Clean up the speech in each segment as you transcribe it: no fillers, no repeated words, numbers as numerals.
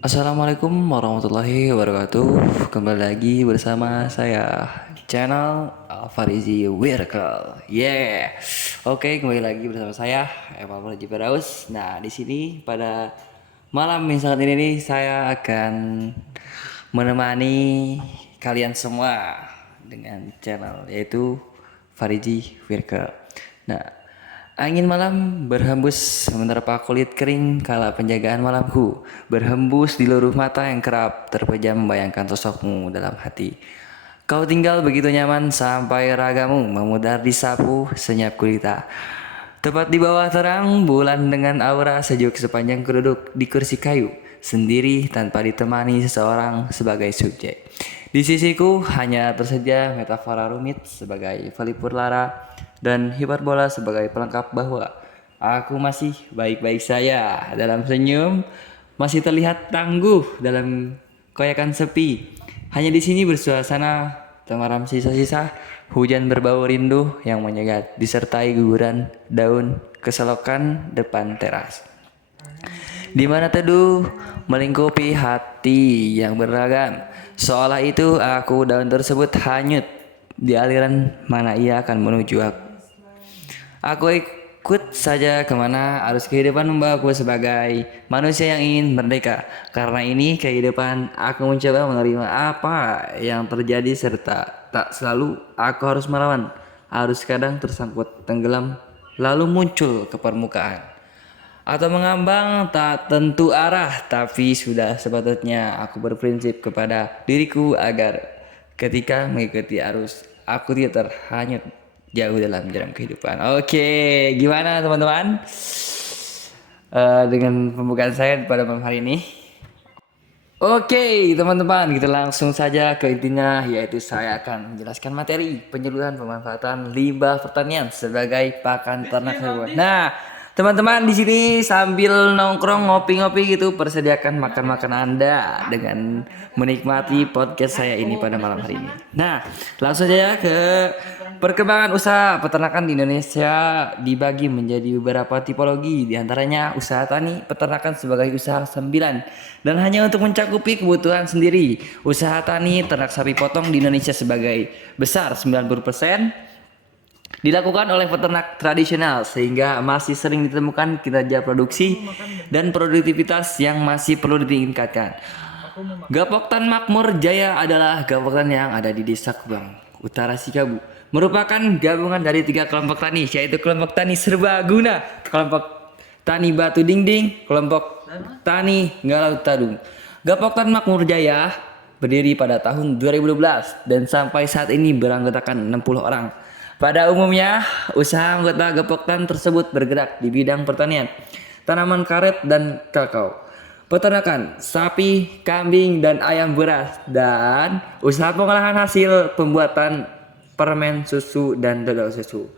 Assalamualaikum warahmatullahi wabarakatuh. Kembali lagi bersama saya channel Farizi Wirkel. Yeah. Oke, kembali lagi bersama saya Eval Farizi Firdaus. Nah, di sini pada malam yang sangat ini nih saya akan menemani kalian semua dengan channel yaitu Farizi Wirkel. Nah, angin malam berhembus menerpa kulit kering kala penjagaan malamku berhembus di luruh mata yang kerap terpejam membayangkan sosokmu dalam hati. Kau tinggal begitu nyaman sampai ragamu memudar di sapu senyap gurita. Tepat di bawah terang bulan dengan aura sejuk sepanjang duduk di kursi kayu sendiri tanpa ditemani seseorang sebagai subjek. Di sisiku hanya tersedia metafora rumit sebagai pelipur lara dan hiperbola sebagai pelengkap bahwa aku masih baik-baik saja dalam senyum, masih terlihat tangguh dalam koyakan sepi. Hanya di sini bersuasana temaram sisa-sisa hujan berbau rindu yang menyegat disertai guguran daun keselokan depan teras. Di mana teduh melingkupi hati yang beragam. Seolah itu aku daun tersebut hanyut di aliran mana ia akan menuju aku. Aku ikut saja kemana arus kehidupan membawaku sebagai manusia yang ingin merdeka. Karena ini kehidupan aku mencoba menerima apa yang terjadi serta tak selalu aku harus melawan. Arus kadang tersangkut tenggelam lalu muncul ke permukaan atau mengambang tak tentu arah, tapi sudah sepatutnya aku berprinsip kepada diriku agar ketika mengikuti arus aku tidak terhanyut jauh dalam jalan kehidupan. Oke, gimana teman-teman dengan pembukaan saya pada malam hari ini? Oke teman-teman, kita langsung saja ke intinya, yaitu saya akan menjelaskan materi penyuluhan pemanfaatan limbah pertanian sebagai pakan ternak hewan. Nah, teman-teman di sini sambil nongkrong ngopi-ngopi gitu, persediakan makan-makan Anda dengan menikmati podcast saya ini pada malam hari ini. Nah, langsung saja ke perkembangan usaha peternakan di Indonesia dibagi menjadi beberapa tipologi, diantaranya usaha tani peternakan sebagai usaha sambilan dan hanya untuk mencakupi kebutuhan sendiri. Usaha tani ternak sapi potong di Indonesia sebagai besar 90% dilakukan oleh peternak tradisional sehingga masih sering ditemukan kinerja produksi dan produktivitas yang masih perlu ditingkatkan. Gapoktan Makmur Jaya adalah gapoktan yang ada di Desa Kubang, Utara Sikabu. Merupakan gabungan dari 3 kelompok tani, yaitu kelompok tani serbaguna, kelompok tani batu dinding, kelompok tani Galau Tadung. Gapoktan Makmur Jaya berdiri pada tahun 2012 dan sampai saat ini beranggotakan 60 orang. Pada umumnya, usaha anggota Gapoktan tersebut bergerak di bidang pertanian, tanaman karet dan kakao, peternakan sapi, kambing, dan ayam beras, dan usaha pengolahan hasil pembuatan permen susu dan dodol susu.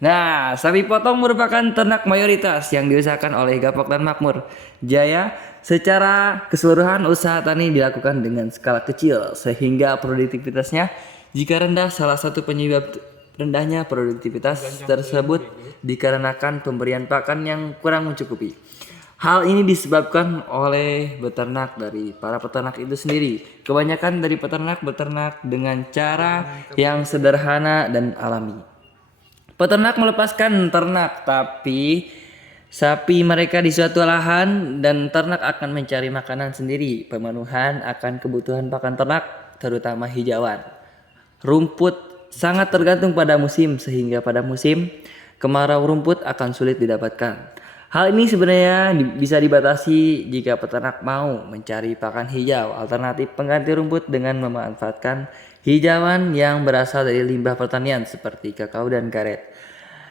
Nah, sapi potong merupakan ternak mayoritas yang diusahakan oleh Gapoktan Makmur Jaya. Secara keseluruhan usaha tani dilakukan dengan skala kecil sehingga produktivitasnya jika rendah. Salah satu penyebab rendahnya produktivitas tersebut dikarenakan pemberian pakan yang kurang mencukupi. Hal ini disebabkan oleh beternak dari para peternak itu sendiri. Kebanyakan dari peternak beternak dengan cara yang sederhana dan alami. Peternak melepaskan ternak, tapi sapi mereka di suatu lahan dan ternak akan mencari makanan sendiri. Pemenuhan akan kebutuhan pakan ternak, terutama hijauan. Rumput sangat tergantung pada musim sehingga pada musim kemarau rumput akan sulit didapatkan. Hal ini sebenarnya bisa dibatasi jika peternak mau mencari pakan hijau alternatif pengganti rumput dengan memanfaatkan hijauan yang berasal dari limbah pertanian seperti kakao dan karet.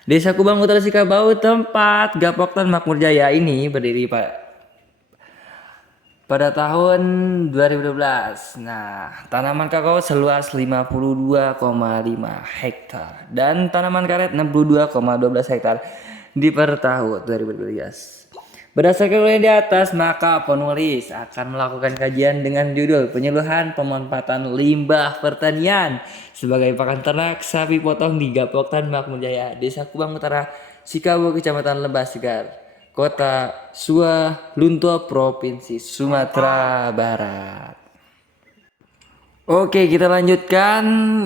Desa Kubang Utara Sikabau, tempat Gapoktan Makmur Jaya ini berdiri pada tahun 2012. Nah, tanaman kakao seluas 52,5 hektar dan tanaman karet 62,12 hektar di per tahun 2012. Berdasarkan uraian di atas, maka penulis akan melakukan kajian dengan judul Penyuluhan Pemanfaatan Limbah Pertanian sebagai pakan ternak sapi potong di Gapoktan Makmur Jaya, Desa Kubang Utara, Sikabu, Kecamatan Lembah Sigar, Kota Lunto, Provinsi Sumatera Barat. Oke, kita lanjutkan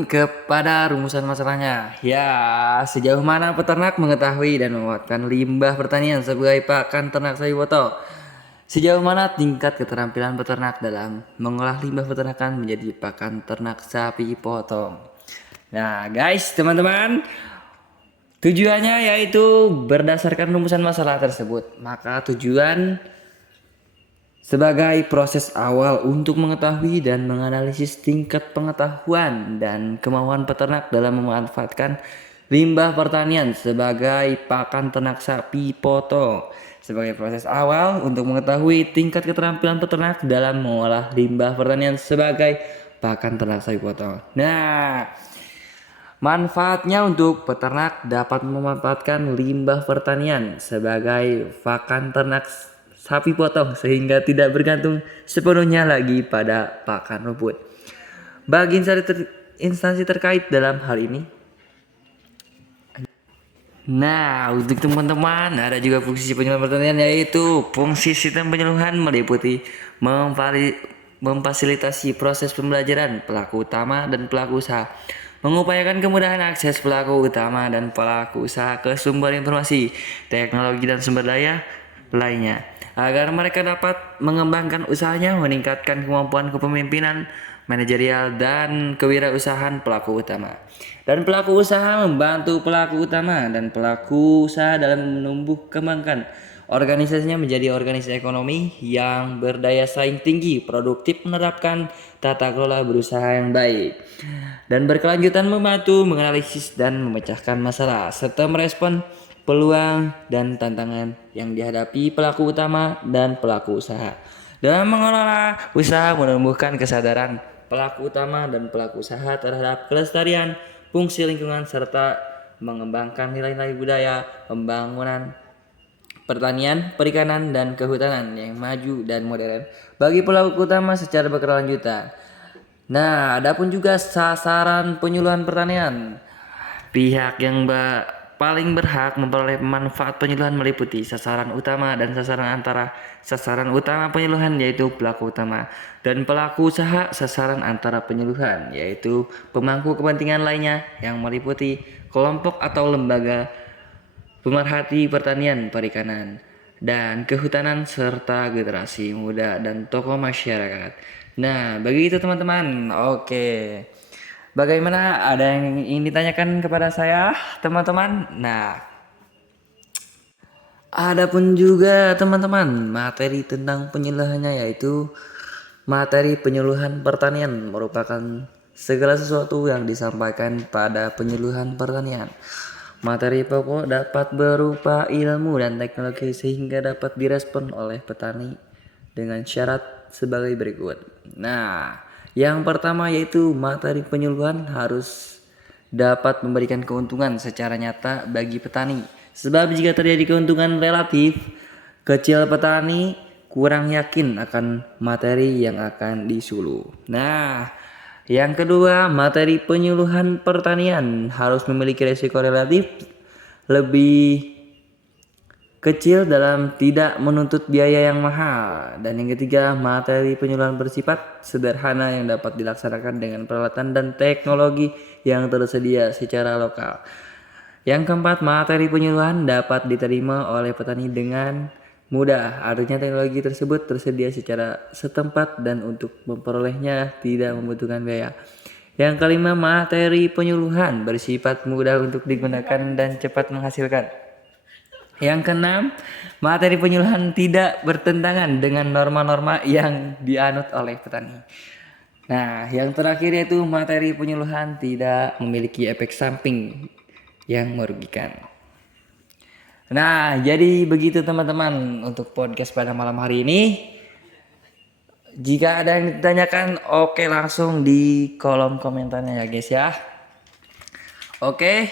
kepada rumusan masalahnya. Ya, sejauh mana peternak mengetahui dan memanfaatkan limbah pertanian sebagai pakan ternak sapi potong? Sejauh mana tingkat keterampilan peternak dalam mengolah limbah peternakan menjadi pakan ternak sapi potong? Nah, guys, teman-teman, tujuannya yaitu berdasarkan rumusan masalah tersebut. Maka tujuan sebagai proses awal untuk mengetahui dan menganalisis tingkat pengetahuan dan kemauan peternak dalam memanfaatkan limbah pertanian sebagai pakan ternak sapi potong. Sebagai proses awal untuk mengetahui tingkat keterampilan peternak dalam mengolah limbah pertanian sebagai pakan ternak sapi potong. Nah, manfaatnya untuk peternak dapat memanfaatkan limbah pertanian sebagai pakan ternak sapi potong sehingga tidak bergantung sepenuhnya lagi pada pakan rumput. Bagi instansi terkait dalam hal ini, nah, untuk teman-teman ada juga fungsi penyuluhan pertanian, yaitu fungsi sistem penyuluhan meliputi memfasilitasi proses pembelajaran pelaku utama dan pelaku usaha, mengupayakan kemudahan akses pelaku utama dan pelaku usaha ke sumber informasi, teknologi dan sumber daya lainnya, agar mereka dapat mengembangkan usahanya, meningkatkan kemampuan kepemimpinan, manajerial, dan kewirausahaan pelaku utama. Dan pelaku usaha membantu pelaku utama dan pelaku usaha dalam menumbuh kembangkan organisasinya menjadi organisasi ekonomi yang berdaya saing tinggi, produktif, menerapkan tata kelola berusaha yang baik, dan berkelanjutan membantu menganalisis dan memecahkan masalah serta merespon peluang dan tantangan yang dihadapi pelaku utama dan pelaku usaha. Dalam mengelola usaha menumbuhkan kesadaran pelaku utama dan pelaku usaha terhadap kelestarian fungsi lingkungan serta mengembangkan nilai-nilai budaya, pembangunan pertanian, perikanan, dan kehutanan yang maju dan modern bagi pelaku utama secara berkelanjutan. Nah, adapun juga sasaran penyuluhan pertanian. Pihak yang paling berhak memperoleh manfaat penyuluhan meliputi sasaran utama dan sasaran utama penyuluhan yaitu pelaku utama, dan pelaku usaha sasaran antara penyuluhan yaitu pemangku kepentingan lainnya yang meliputi kelompok atau lembaga pemerhati pertanian, perikanan, dan kehutanan serta generasi muda dan tokoh masyarakat. Nah, begitu teman-teman. Oke. Bagaimana, ada yang ingin ditanyakan kepada saya, teman-teman? Nah, adapun juga teman-teman materi tentang penyuluhannya yaitu materi penyuluhan pertanian merupakan segala sesuatu yang disampaikan pada penyuluhan pertanian. Materi pokok dapat berupa ilmu dan teknologi sehingga dapat direspon oleh petani dengan syarat sebagai berikut. Nah, yang pertama yaitu materi penyuluhan harus dapat memberikan keuntungan secara nyata bagi petani. Sebab jika terjadi keuntungan relatif kecil, petani kurang yakin akan materi yang akan disuluh. Nah, yang kedua, materi penyuluhan pertanian harus memiliki risiko relatif lebih kecil dalam tidak menuntut biaya yang mahal. Dan yang ketiga, materi penyuluhan bersifat sederhana yang dapat dilaksanakan dengan peralatan dan teknologi yang tersedia secara lokal. Yang keempat, materi penyuluhan dapat diterima oleh petani dengan mudah, artinya teknologi tersebut tersedia secara setempat dan untuk memperolehnya tidak membutuhkan biaya. Yang kelima, materi penyuluhan bersifat mudah untuk digunakan dan cepat menghasilkan. Yang keenam, materi penyuluhan tidak bertentangan dengan norma-norma yang dianut oleh petani. Nah, yang terakhir yaitu materi penyuluhan tidak memiliki efek samping yang merugikan. Nah, jadi begitu teman-teman untuk podcast pada malam hari ini. Jika ada yang ditanyakan, oke langsung di kolom komentarnya ya guys ya. Oke.